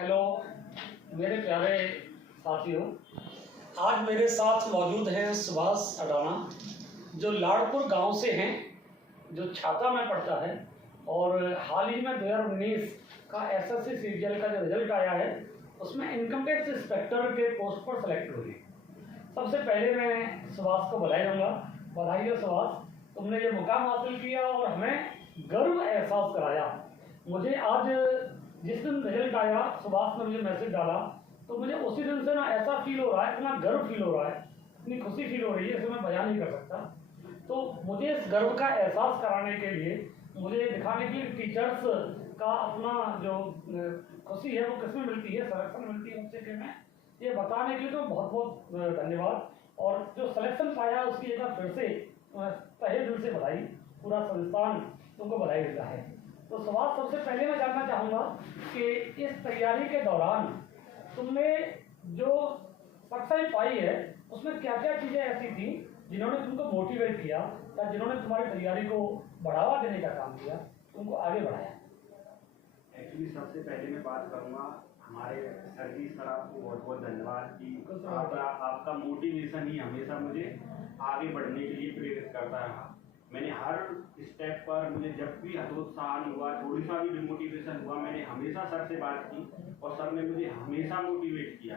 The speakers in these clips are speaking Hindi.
हेलो मेरे प्यारे साथियों, आज मेरे साथ मौजूद हैं सुभाष अडाना, जो लाड़पुर गांव से हैं, जो छाता में पढ़ता है और हाल ही में 2019 का एसएससी सीजीएल का जो रिजल्ट आया है उसमें इनकम टैक्स इंस्पेक्टर के पोस्ट पर सेलेक्ट हुई। सबसे पहले मैं सुभाष को बधाई दूंगा। बधाई हो सुभाष, तुमने ये मुकाम हासिल किया और हमें गर्व एहसास कराया। मुझे आज जिस दिन रिजल्ट आया, सुभाष ने मुझे मैसेज डाला तो मुझे उसी दिन से ना ऐसा फील हो रहा है, इतना गर्व फील हो रहा है, इतनी खुशी फील हो रही है, इसे मैं बयान नहीं कर सकता। तो मुझे इस गर्व का एहसास कराने के लिए, मुझे दिखाने के लिए टीचर्स का अपना जो खुशी है वो किसमें मिलती है, सिलेक्शन मिलती है उससे कि मैं ये बताने के लिए तो बहुत बहुत धन्यवाद। और जो सिलेक्शन पाया उसकी एक बार फिर से तहे दिल से बधाई, पूरा संस्थान तुमको बधाई देता है। तो सुभाष, सबसे पहले मैं जानना चाहूँगा कि इस तैयारी के दौरान तुमने जो सच्चाई पाई है उसमें क्या क्या चीज़ें ऐसी थी जिन्होंने तुमको मोटिवेट किया या जिन्होंने तुम्हारी तैयारी को बढ़ावा देने का काम किया, तुमको आगे बढ़ाया? एक्चुअली सबसे पहले मैं बात करूँगा हमारे सर जी, सर आपको बहुत बहुत धन्यवाद कि आपका मोटिवेशन ही हमेशा मुझे आगे बढ़ने के लिए प्रेरित करता रहा। मैंने हर स्टेप पर, मुझे जब भी हतोत्साहन हुआ, थोड़ी सा भी डिमोटिवेशन हुआ, मैंने हमेशा सर से बात की और सर ने मुझे हमेशा मोटिवेट किया।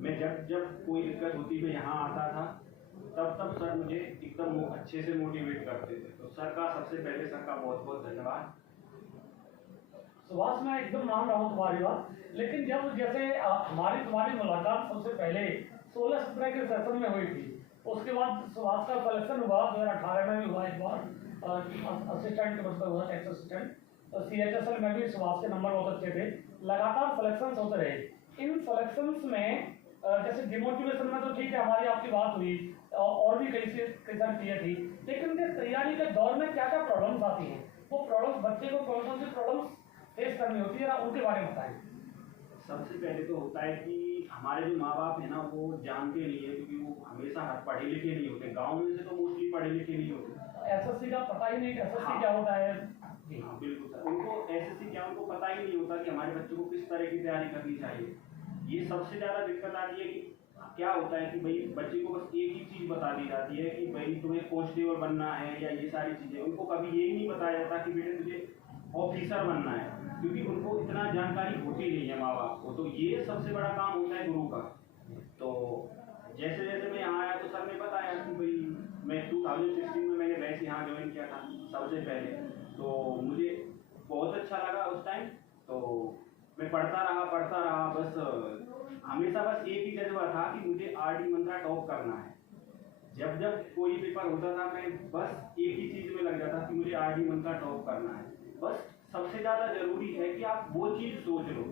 मैं जब कोई दिक्कत होती मैं यहाँ आता था तब सर मुझे एकदम अच्छे से मोटिवेट करते थे। तो सर का सबसे पहले सर का बहुत बहुत धन्यवाद। सुभाष, मैं एकदम मान रहा हूँ तुम्हारी बात, लेकिन जब जैसे तुम्हारी मुलाकात सबसे पहले 16-17 के सेशन में हुई थी, उसके बाद सुभाष का सिलेक्शन हुआ 2018 में भी हुआ, एक बार असिस्टेंट के मतलब हुआ, टैक्स असिस्टेंट। तो CHSL में भी सुभाष के नंबर बहुत अच्छे थे, लगातार सिलेक्शन होते रहे। इन सिलेक्शंस में जैसे डिमोटिवेशन में तो ठीक है, हमारी आपकी बात हुई और भी कई सारी चीज़ें थी, लेकिन तैयारी के दौर में क्या क्या प्रॉब्लम्स आती हैं, वो प्रॉब्लम्स बच्चे को कौन कौन सी प्रॉब्लम्स फेस करनी होती है, उनके बारे में बताएं। सबसे पहले तो होता है कि हमारे जो माँ बाप है ना वो जानते नहीं है, क्योंकि वो हमेशा पढ़े लिखे नहीं होते। गांव में से तो मोस्टली पढ़े लिखे नहीं होते। एसएससी का पता ही नहीं, एसएससी क्या होता है। हाँ बिल्कुल सर, उनको एसएससी क्या, उनको पता ही नहीं होता कि हमारे बच्चों को किस तरह की तैयारी करनी चाहिए। ये सबसे ज़्यादा दिक्कत आती है कि क्या होता है कि भाई बच्चे को बस एक ही चीज़ बता दी जाती है कि भाई तुम्हें कांस्टेबल बनना है या ये सारी चीज़ें। उनको कभी यही नहीं बताया जाता कि बेटे तुझे ऑफिसर बनना है, क्योंकि उनको इतना जानकारी होती नहीं है माँ बाप को। तो ये सबसे बड़ा काम होता है गुरु का। तो जैसे जैसे मैं यहाँ आया तो सर ने बताया कि भाई मैं 2016 में मैंने बैच यहाँ ज्वाइन किया था सबसे पहले, तो मुझे बहुत अच्छा लगा उस टाइम। तो मैं पढ़ता रहा, बस हमेशा बस एक ही जज्बा था कि मुझे RD मंत्रा टॉप करना है। जब कोई पेपर होता था मैं बस एक ही चीज़ में लग जाता कि मुझे RD मंत्रा टॉप करना है। बस सबसे ज़्यादा जरूरी है कि आप वो चीज़ सोच लो,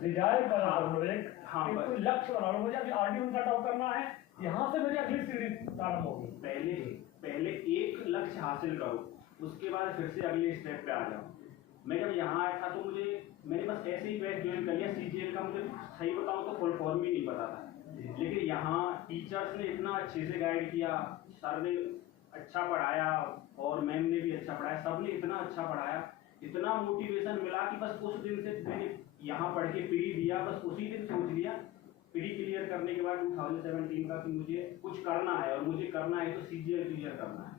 डिजायर बना लो, एक कोई लक्ष्य बना लो, मुझे अभी RD मंत्रा टॉप करना है, यहाँ से मेरी अगली सीढ़ी प्रारंभ होगी। पहले एक लक्ष्य हासिल करो, उसके बाद फिर से अगले स्टेप पे आ जाओ। मैं जब यहाँ आया था तो मैंने बस ऐसे ही बैच ज्वाइन कर लिया CGL का। मुझे सही बताऊँ तो फुल फॉर्म भी नहीं पता था, लेकिन यहाँ टीचर्स ने इतना अच्छे से गाइड किया, सर ने अच्छा पढ़ाया और मैम ने भी अच्छा पढ़ाया, सब ने इतना अच्छा पढ़ाया, इतना मोटिवेशन मिला कि बस उस दिन से मैंने यहाँ पढ़ के प्री दिया। बस उसी दिन सोच लिया प्री क्लियर करने के बाद 2017 का कि मुझे कुछ करना है और मुझे करना है तो CGL क्लियर करना है।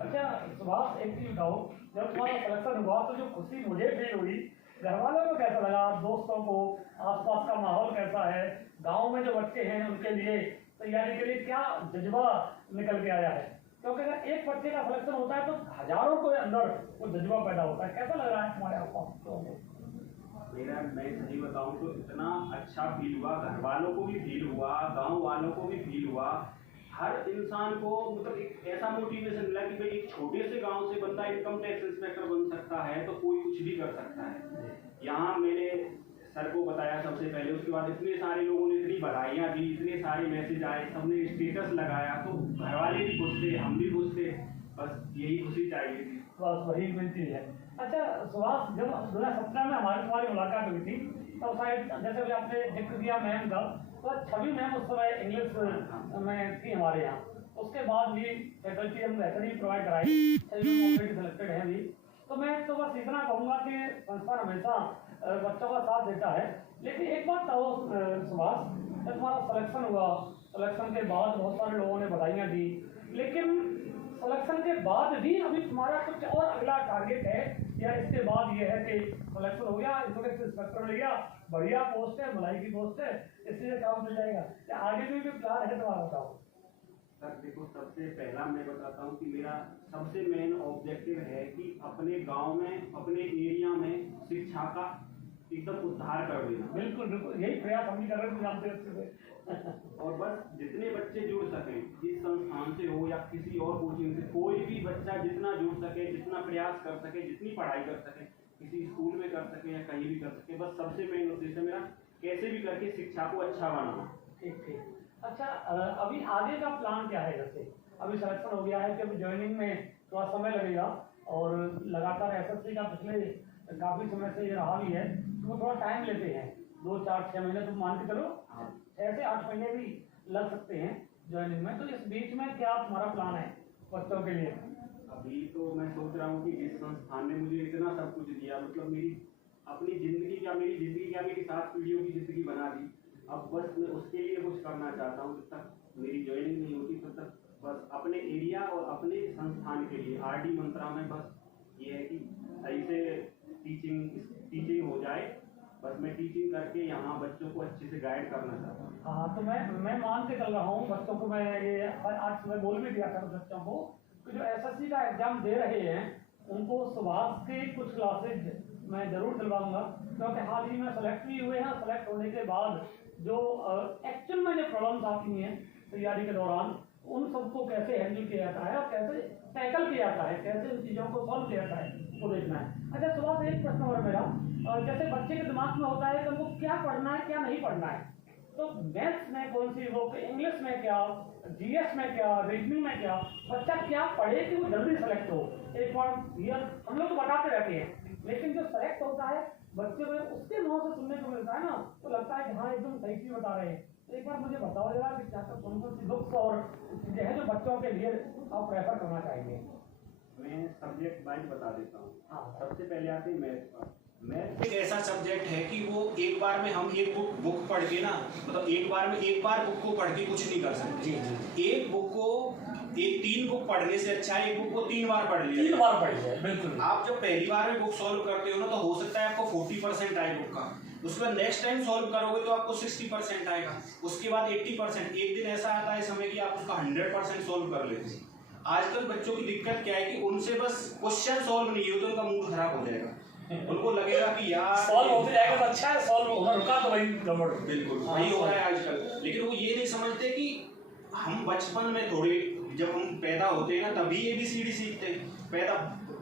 अच्छा सुभाष, एक चीज बताओ, जब तुम्हारा सिलेक्शन हुआ तो जो खुशी मुझे फील हुई, घर वालों को कैसा लगा, दोस्तों को, आसपास का माहौल कैसा है, गांव में जो बच्चे हैं उनके लिए तैयारी के लिए क्या जज्बा निकल के आया है? क्योंकि अगर एक बच्चे का सिलेक्शन होता है तो हजारों के अंदर वो जज्बा पैदा होता है। कैसा लग रहा है तुम्हारे आसपास? मैं सही बताऊं तो इतना अच्छा फील हुआ, घर वालों को भी फील हुआ, गांव वालों को भी फील हुआ। हर इंसान को मतलब एक ऐसा मोटिवेशन मिला कि भाई एक छोटे से गांव से बंदा इनकम टैक्स इंस्पेक्टर बन सकता है तो कोई कुछ भी कर सकता है। यहाँ मैंने सर को बताया सबसे पहले, उसके बाद इतने सारे लोगों ने इतनी बधाइयाँ दी, इतने सारे मैसेज आए, सबने स्टेटस लगाया, तो घर वाले भी खुश थे, हम भी खुश थे। बस यही खुशी चाहिए थी, बस वही मिलती है। अच्छा सुभाष, जब 2017 में तुम्हारी मुलाकात हुई थी तो शायद जैसे भी आपने जिक्र दिया मैम का, तो छवि मैम उस समय इंग्लिश में थी हमारे यहाँ। उसके बाद भी फैकल्टी हम वैसे ही प्रोवाइड कराई, सेलेक्टेड है अभी। तो मैं तो बस इतना कहूँगा कि संस्थान हमेशा बच्चों का साथ देता है। लेकिन एक बात कहो सुभाष, जब तुम्हारा सिलेक्शन हुआ, सिलेक्शन के बाद बहुत सारे लोगों ने बधाइयाँ दी, लेकिन सिलेक्शन के बाद भी अभी तुम्हारा कुछ और अगला टारगेट है या इसके बाद ये है कि सिलेक्शन हो गया, इंस्पेक्टर मिल गया, बढ़िया पोस्ट है, मलाई की पोस्ट है, इसलिए काम मिल जाएगा, या आगे भी प्लान है तुम्हारा? बताओ सर। देखो, सबसे पहला मैं बताता हूँ कि मेरा सबसे मेन ऑब्जेक्टिव है कि अपने गांव में, अपने एरिया में शिक्षा का एकदम उद्धार कर देना। बिल्कुल बिल्कुल, यही प्रयास हम भी कर रहे थे, जानते अच्छे से। और बस जितने बच्चे जुड़ सकें इस संस्थान से हो या किसी और कोचिंग से, कोई भी बच्चा जितना जुड़ सके, जितना प्रयास कर सके, जितनी पढ़ाई कर सके, किसी स्कूल में कर सके या कहीं भी कर सके, बस सबसे मेन उद्देश्य मेरा कैसे भी करके शिक्षा को अच्छा बनाना। ठीक ठीक। अच्छा, अभी आगे का प्लान क्या है? जैसे अभी सिलेक्शन हो गया है कि अभी ज्वाइनिंग में थोड़ा समय लगेगा और लगातार एसएससी का पिछले काफ़ी समय से ये रहा भी है, तो वो थोड़ा टाइम लेते हैं, 2 4 6 महीने तुम मान के चलो, 6 से 8 महीने भी लग सकते हैं ज्वाइनिंग में। तो इस बीच में क्या तुम्हारा प्लान है बच्चों के लिए? अभी तो मैं सोच रहा हूँ कि इस संस्थान ने मुझे इतना सब कुछ दिया, मतलब मेरी अपनी ज़िंदगी क्या, मेरी 7 पीढ़ियों की ज़िंदगी बना दी। अब बस मैं उसके लिए कुछ करना चाहता हूँ। जब तक मेरी ज्वाइनिंग नहीं होती तब तक बस अपने एरिया और अपने संस्थान के लिए आरडी मंत्रा में बस ये है कि सही से टीचिंग हो जाए। बस मैं टीचिंग करके यहाँ बच्चों को अच्छे से गाइड करना चाहता हूँ। हाँ, तो मैं मान के चल रहा हूँ बच्चों को, मैं ये आज सुबह बोल भी दिया था बच्चों को कि जो एसएससी का एग्जाम दे रहे हैं उनको सुभाष के कुछ क्लासेज मैं जरूर दिलवाऊंगा, क्योंकि हाल ही में सेलेक्ट भी हुए हैं। सेलेक्ट होने के बाद जो एक्चुअल में जो प्रॉब्लम्स आती हैं तैयारी के दौरान, उन सबको कैसे हैंडल किया जाता है और कैसे टैकल किया जाता है, कैसे उन चीज़ों को सॉल्व किया जाता है, वो देखना है। अच्छा सुभाष, एक प्रश्न और मेरा, जैसे बच्चे के दिमाग में होता है कि उनको क्या पढ़ना है क्या नहीं पढ़ना है, तो मैथ्स में कौन सी बुक, इंग्लिश में क्या, जीएस में क्या, रीजनिंग में क्या, बच्चा क्या पढ़े कि वो जल्दी सेलेक्ट हो? एक बार ये हम लोग तो बताते रहते हैं, लेकिन जो सेलेक्ट होता है बच्चे को उसके मुँह से सुनने को मिलता है ना, तो लगता है कि हाँ एकदम सही चीज़ बता रहे हैं। तो एक बार मुझे बताओ जरा कि क्या कौन कौन सी बुक्स और चीज़ें हैं जो बच्चों के लिए आप रेफर करना चाहेंगे? मैं सब्जेक्ट वाइज बता देता हूँ। हाँ, सबसे पहले आते हैं मैथ एक ऐसा सब्जेक्ट है कि वो एक बार में हम एक बुक पढ़ के ना, मतलब एक बार बुक को पढ़ के कुछ नहीं कर सकते। जी। एक बुक को 3 बुक पढ़ने से अच्छा है एक बुक को 3 बार पढ़ लिया। 3 बार पढ़ लिया, बिल्कुल। आप जब पहली बार में बुक सॉल्व करते हो ना, तो हो सकता है आपको 40% आए बुक का, उसके बाद नेक्स्ट टाइम सॉल्व करोगे तो आपको 60% आएगा, उसके बाद 80%। एक दिन ऐसा आता है समय कि आप उसका 100% सॉल्व कर लेते हैं। आजकल बच्चों की दिक्कत क्या है कि उनसे बस क्वेश्चन सॉल्व नहीं हो तो उनका मूड खराब हो जाएगा। उनको लगेगा कि यार सॉल्व होते जाएगा तो अच्छा है, सॉल्व होना रुका तो वही गड़बड़। बिल्कुल वही हो रहा है आजकल। लेकिन वो ये नहीं समझते कि हम बचपन में थोड़े, जब हम पैदा होते हैं ना तभी ABCD सीखते हैं,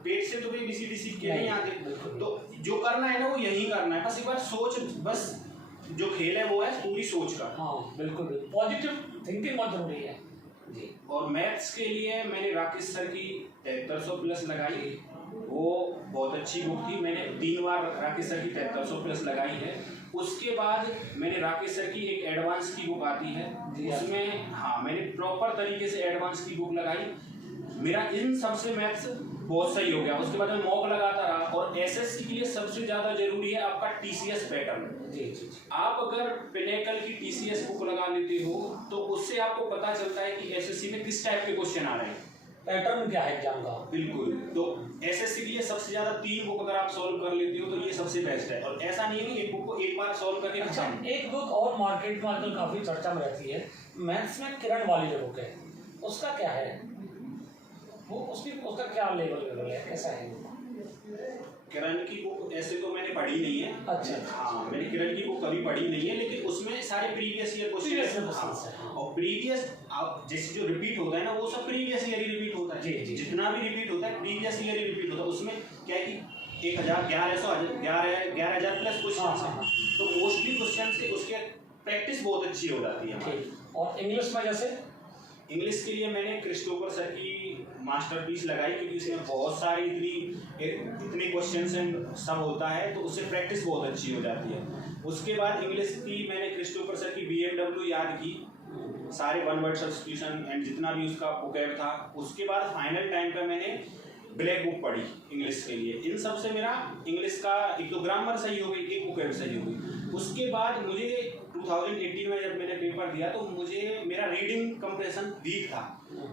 पेट से तो ABCD सीख के नहीं आते। तो जो करना है ना वो यही करना है, बस एक बार सोच, बस जो खेल है वो है पूरी सोच का। हाँ बिल्कुल, पॉजिटिव थिंकिंग बहुत जरूरी है जी। और मैथ्स के लिए मैंने राकेश सर की 7300 प्लस लगाई, वो बहुत अच्छी बुक थी। मैंने 3 बार राकेश सर की 7300 प्लस लगाई है। उसके बाद मैंने राकेश सर की एक एडवांस की बुक आती है, उसमें हाँ मैंने प्रॉपर तरीके से एडवांस की बुक लगाई। मेरा इन सबसे मैथ्स बहुत सही हो गया। उसके बाद मैं मॉक लगाता रहा। और एसएससी के लिए सबसे ज़्यादा जरूरी है आपका TCS पैटर्न। जी। आप अगर पिनेकल की TCS बुक लगा लेते हो तो उससे आपको पता चलता है कि एसएससी में किस टाइप के क्वेश्चन आ रहे हैं, पैटर्न क्या है एग्जाम का। बिल्कुल। तो एसएससी के लिए सबसे ज्यादा 3 बुक अगर आप सॉल्व कर लेते हो तो ये सबसे बेस्ट है। और ऐसा नहीं है कि एक बुक को एक बार सॉल्व करके अच्छा, एक बुक और मार्केट में आजकल काफी चर्चा में रहती है, मैथ्स में किरण वाली जो बुक है उसका क्या है, वो उसका क्या लेवल है, कैसा है? किरण की बुक ऐसे तो मैंने पढ़ी नहीं है। अच्छा। हाँ, मैंने किरण की बुक कभी पढ़ी नहीं है, लेकिन उसमें सारे प्रीवियस ईयर क्वेश्चन हैं। और प्रीवियस आप जैसे जो रिपीट होता है ना वो सब प्रीवियस ईयर ही रिपीट होता है। जी। जितना भी रिपीट होता है प्रीवियस ईयर ही रिपीट होता है। उसमें क्या है कि 11,000 प्लस क्वेश्चन हैं, तो मोस्टली क्वेश्चन से उसके प्रैक्टिस बहुत अच्छी हो जाती है। और इंग्लिश में जैसे इंग्लिश के लिए मैंने क्रिस्टोफर सर की मास्टरपीस लगाई, क्योंकि इसमें बहुत सारी इतने क्वेश्चंस एंड सब होता है, तो उससे प्रैक्टिस बहुत अच्छी हो जाती है। उसके बाद इंग्लिश की मैंने क्रिस्टोफर सर की BMW याद की, सारे 1 वर्ड सब्स्टिट्यूशन एंड जितना भी उसका वोकैब था। उसके बाद फाइनल टाइम पर मैंने ब्लैक बुक पढ़ी इंग्लिश के लिए। इन सब से मेरा इंग्लिश का एक तो ग्रामर सही हो गई, एक वोकैब सही हो गई। उसके बाद मुझे 2018 में जब मैंने पेपर दिया तो मुझे मेरा रीडिंग कंप्रेशन वीक था।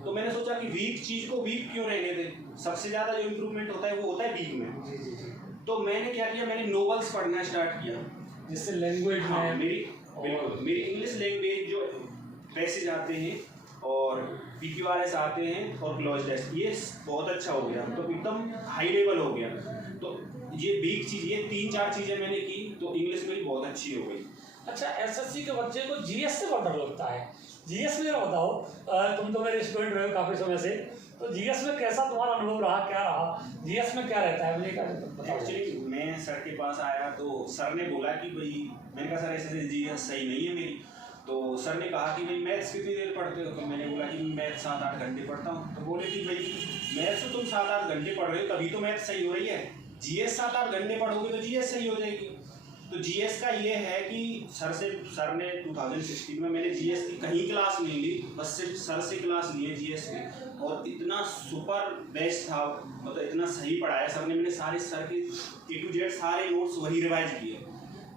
तो मैंने सोचा कि वीक चीज़ को वीक क्यों रहने दें, सबसे ज़्यादा जो इम्प्रूवमेंट होता है वो होता है वीक में। तो मैंने क्या किया, मैंने नॉवेल्स पढ़ना स्टार्ट किया, जिससे लैंग्वेज में मेरी इंग्लिश लैंग्वेज जो पैसेज आते हैं और PQRS आते हैं और क्लोज टेस्ट, ये बहुत अच्छा हो गया, तो एकदम हाई लेवल हो गया। तो ये वीक चीज़, ये 3-4 चीज़ें मैंने की तो इंग्लिश मेरी बहुत अच्छी हो गई। अच्छा, SSC के बच्चे को GS से बहुत डर लगता है। GS में बताओ, तुम तो मेरे स्टूडेंट रहे हो काफ़ी समय से, तो GS में कैसा तुम्हारा अनुभव रहा, क्या रहा, GS में क्या रहता है, मुझे क्या बताओ। एक्चुअली मैं सर के पास आया तो सर ने बोला कि भाई, मैंने कहा सर ऐसे GS सही नहीं है मेरी। तो सर ने कहा कि भाई मैथ्स कितनी देर पढ़ते हो, तो मैंने बोला कि मैथ्स 7-8 घंटे पढ़ता हूँ। तो बोले कि भाई मैथ्स तो तुम 7-8 घंटे पढ़ रहे हो तभी तो मैथ्स सही हो रही है, GS 7-8 घंटे पढ़ोगे तो GS सही हो जाएगी। तो GS का ये है कि सर ने 2016 में मैंने GS की कहीं क्लास नहीं ली, बस सिर्फ सर से क्लास ली है GS की, और इतना सुपर बेस्ट था, मतलब इतना सही पढ़ाया सर ने। मैंने सारे सर के A to Z सारे नोट्स वही रिवाइज किए,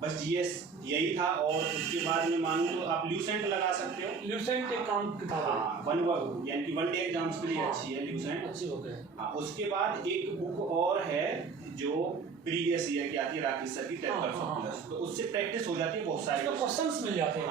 बस GS यही था। और उसके बाद में मानूँ तो आप ल्यूसेंट लगा सकते हो। ल्यूसेंट एक काम किताब है, हाँ, यानी कि 1 डे एग्जाम्स के लिए अच्छी है ल्यूसेंट, अच्छी हो गई। हाँ, उसके बाद एक बुक और है जो प्रीवियस ईयर की आती है, राकेश सर की 10+, तो उससे प्रैक्टिस हो जाती है, बहुत सारे क्वेश्चंस मिल जाते हैं,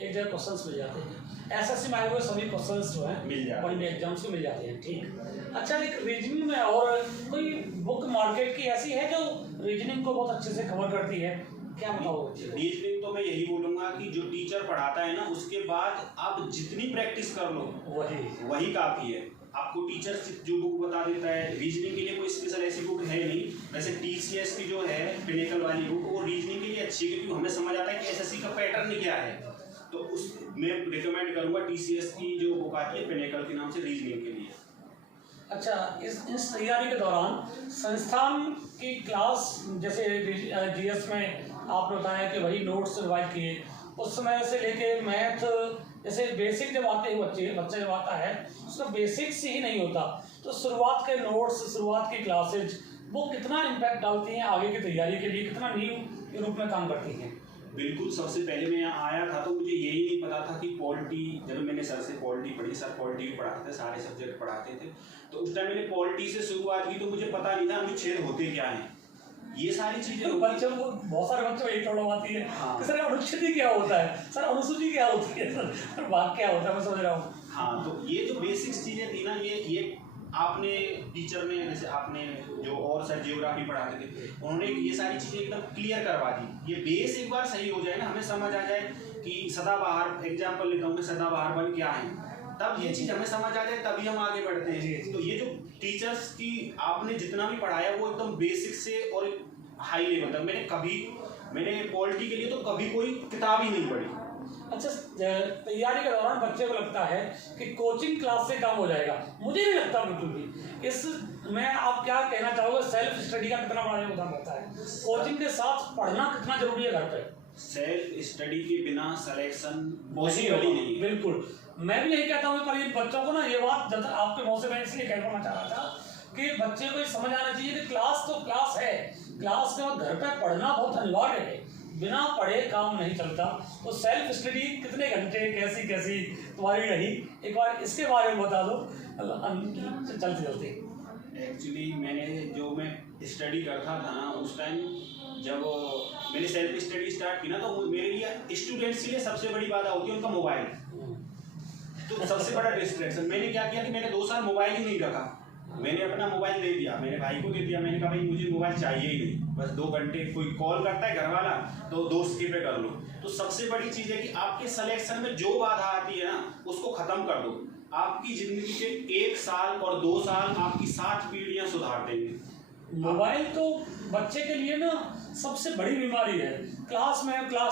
एक जगह क्वेश्चंस मिल जाते हैं। SSC में आए हुए सभी क्वेश्चंस जो हैं मिल जाते हैं, 1 डे एग्जाम्स को मिल जाते हैं। ठीक, अच्छा, एक रीजनिंग में और कोई बुक मार्केट की ऐसी है जो रीजनिंग को बहुत अच्छे से कवर करती है, क्या बताओगे? रीजनिंग तो मैं यही बोलूँगा कि जो टीचर पढ़ाता है ना, उसके बाद आप जितनी प्रैक्टिस कर लो वही काफ़ी है। आपको टीचर जो बुक बता देता है, रीजनिंग के लिए कोई स्पेशल ऐसी बुक है नहीं। वैसे TCS की जो है पिनेकल वाली बुक, वो रीजनिंग के लिए अच्छी है क्योंकि हमें समझ आता है कि SSC का पैटर्न क्या है। तो उस मैं रिकमेंड करूँगा TCS की जो बुक आती है पिनेकल के नाम से, रीजनिंग के लिए। अच्छा, इस तैयारी के दौरान संस्थान की क्लास, जैसे GS में आपने बताया कि वही नोट्स रिवाइज किए, उस समय से लेके मैथ जैसे बेसिक जब आते हैं बच्चा जब आता है उसका बेसिक्स ही नहीं होता, तो शुरुआत के नोट्स, शुरुआत की क्लासेज वो कितना इम्पैक्ट डालती हैं आगे की तैयारी के लिए, कितना नींव के रूप में काम करती हैं? बिल्कुल, सबसे पहले मैं यहाँ आया था तो मुझे यही नहीं पता था कि पॉलिटी, जब मैंने सर से पॉलिटी पढ़ी, सर पॉलिटी भी पढ़ाते थे, सारे सब्जेक्ट पढ़ाते थे, तो उस टाइम मैंने पॉलिटी से शुरुआत की तो मुझे पता नहीं था अनुच्छेद होते क्या हैं, ये सारी चीजें। तो बच्चों को, बहुत सारे बच्चों को यही प्रॉब्लम आती है कि सर अनुच्छेद क्या होता है, सर अनुसूची क्या होती है, सर भाग क्या होता है, मैं समझ रहा हूँ। हाँ, तो ये जो बेसिक्स चीजें थी ना, ये आपने टीचर ने, जैसे आपने जो और सर जियोग्राफी पढ़ाते थे, उन्होंने ये सारी चीजें एकदम क्लियर करवा दी। ये बेस एक बार सही हो जाए ना, हमें समझ आ जाए कि सदाबहार, एग्जाम्पल लेता हूँ मैं, सदाबहार वन क्या है, तब ये चीज़ हमें समझ आ जाए तभी हम आगे बढ़ते हैं। तो ये जो टीचर्स की आपने जितना भी पढ़ाया वो एकदम बेसिक से और हाई लेवल तक, मैंने पॉलिटी के लिए तो कभी कोई किताब ही नहीं पढ़ी। अच्छा, तैयारी के दौरान बच्चे को लगता है कि कोचिंग क्लास से काम हो जाएगा, मुझे नहीं लगता बिल्कुल भी। इस मैं आप क्या कहना चाहोगे, सेल्फ स्टडी का कितना बड़ा योगदान रहता है, कोचिंग के साथ पढ़ना कितना जरूरी है घर पे? सेल्फ स्टडी के बिना सिलेक्शन पॉसिबल ही नहीं है। बिल्कुल, मैं भी यही कहता हूँ, पर ये बच्चों को ना, ये बात आपके मुँह से मैं इसलिए कहना चाह रहा था कि बच्चे को ये समझ आना चाहिए कि क्लास तो क्लास है, क्लास के बाद घर पे पढ़ना बहुत अनिवार्य है, बिना पढ़े काम नहीं चलता। तो सेल्फ स्टडी कितने घंटे, कैसी तुम्हारी रही, एक बार इसके बारे में बता दो चलते चलते। एक्चुअली मैं स्टडी करता था ना, उस टाइम जब मैंने सेल्फ स्टडी स्टार्ट की ना, तो मेरे लिए स्टूडेंट्स के लिए सबसे बड़ी बात होती है उनका मोबाइल, तो सबसे बड़ा डिस्ट्रैक्शन। मैंने क्या किया कि मैंने 2 साल मोबाइल ही नहीं रखा, मैंने अपना मोबाइल दे दिया, मेरे भाई को दे दिया। मैंने कहा भाई मुझे मोबाइल चाहिए ही नहीं, बस 2 घंटे कोई कॉल करता है घर वाला तो दोस्त के पे कर लो। तो सबसे बड़ी चीज़ है कि आपके सिलेक्शन में जो बाधा आती है ना, उसको ख़त्म कर दो। आपकी ज़िंदगी के 1 साल और 2 साल आपकी 7 पीढ़ियाँ सुधार देंगे। मोबाइल तो बच्चे के लिए ना सबसे बड़ी बीमारी है। क्लास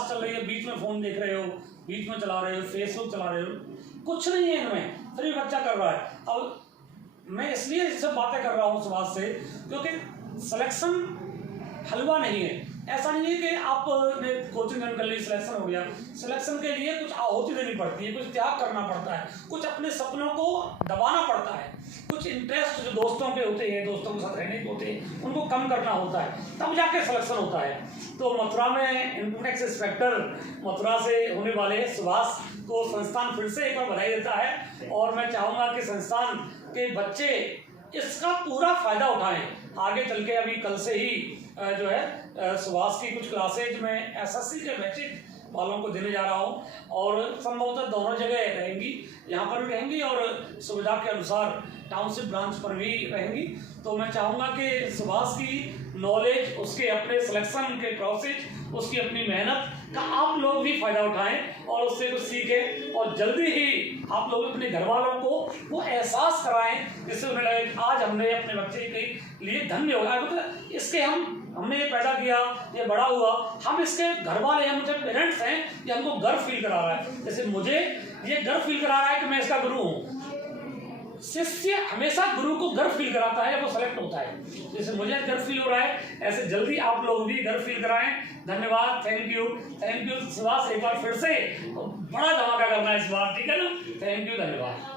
चल रही है, बीच में फ़ोन देख रहे हो, बीच में चला रहे हो, फेसबुक चला रहे हो, कुछ नहीं है इनमें, फिर भी बच्चा कर रहा है। अब मैं इसलिए सब बातें कर रहा हूँ समाज से, क्योंकि सिलेक्शन हलवा नहीं है। ऐसा नहीं है कि आपने कोचिंग ज्वाइन कर ली, सिलेक्शन हो गया। सिलेक्शन के लिए कुछ आहुति देनी पड़ती है, कुछ त्याग करना पड़ता है, कुछ अपने सपनों को दबाना पड़ता है, कुछ इंटरेस्ट जो दोस्तों के होते हैं, दोस्तों के साथ रहने के होते हैं, उनको कम करना होता है, तब जाके सिलेक्शन होता है। तो मथुरा में इनकम टैक्स इंस्पेक्टर मथुरा से होने वाले सुभाष को संस्थान फिर से एक बार बधाई देता है, और मैं चाहूँगा कि संस्थान के बच्चे इसका पूरा फायदा उठाएं। आगे चल के अभी कल से ही जो है सुभाष की कुछ क्लासेज में एसएससी के मैट्रिक वालों को देने जा रहा हूँ, और संभवतः दोनों जगह रहेंगी, यहाँ पर भी रहेंगी और सुविधा के अनुसार टाउनशिप ब्रांच पर भी रहेंगी। तो मैं चाहूँगा कि सुभाष की नॉलेज, उसके अपने सिलेक्शन के प्रोसेस, उसकी अपनी मेहनत का आप लोग भी फायदा उठाएं और उससे कुछ सीखें, और जल्दी ही आप लोग अपने घर वालों को वो एहसास कराएं जिससे उन्हें लगे आज हमने अपने बच्चे के लिए धन्य हो गया, मतलब इसके हमने ये पैदा किया, ये बड़ा हुआ, हम इसके घर वाले हैं, मुझे पेरेंट्स हैं, ये हमको गर्व फील करा रहा है। जैसे मुझे ये गर्व फील करा रहा है कि मैं इसका गुरु हूँ। शिष्य हमेशा गुरु को गर्व फील कराता है, वो सेलेक्ट होता है। जैसे मुझे गर्व फील हो रहा है, ऐसे जल्दी आप लोग भी गर्व फील कराएं। धन्यवाद, थैंक यू सुभाष। एक बार फिर से बड़ा धमाका करना है इस बार, ठीक है ना? थैंक यू, धन्यवाद।